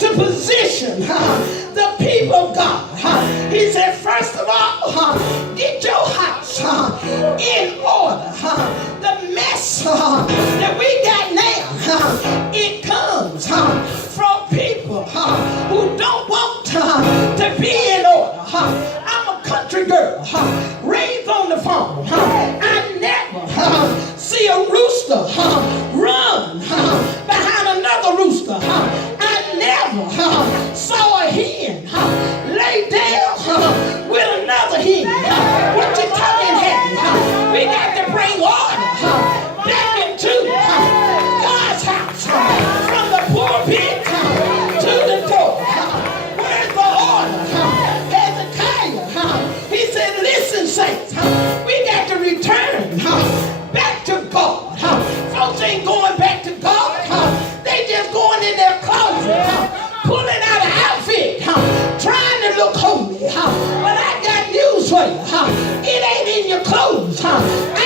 to position the people of God. He said, first of all, get your house in order. The mess that we got now, it comes from people who don't want to be in order. I'm a country girl, raised on the farm. I never see a rooster run behind another rooster. I never saw a hen lay down with another hen. What you talking about? We got to bring order back into God's house, from the pulpit to the door. Where's the order? Hezekiah, he said, listen, saints, we got to return back to God. Folks ain't going back to God. They just going in their closet, pulling out an outfit, trying to look holy. But I got news for you. It ain't in your clothes. I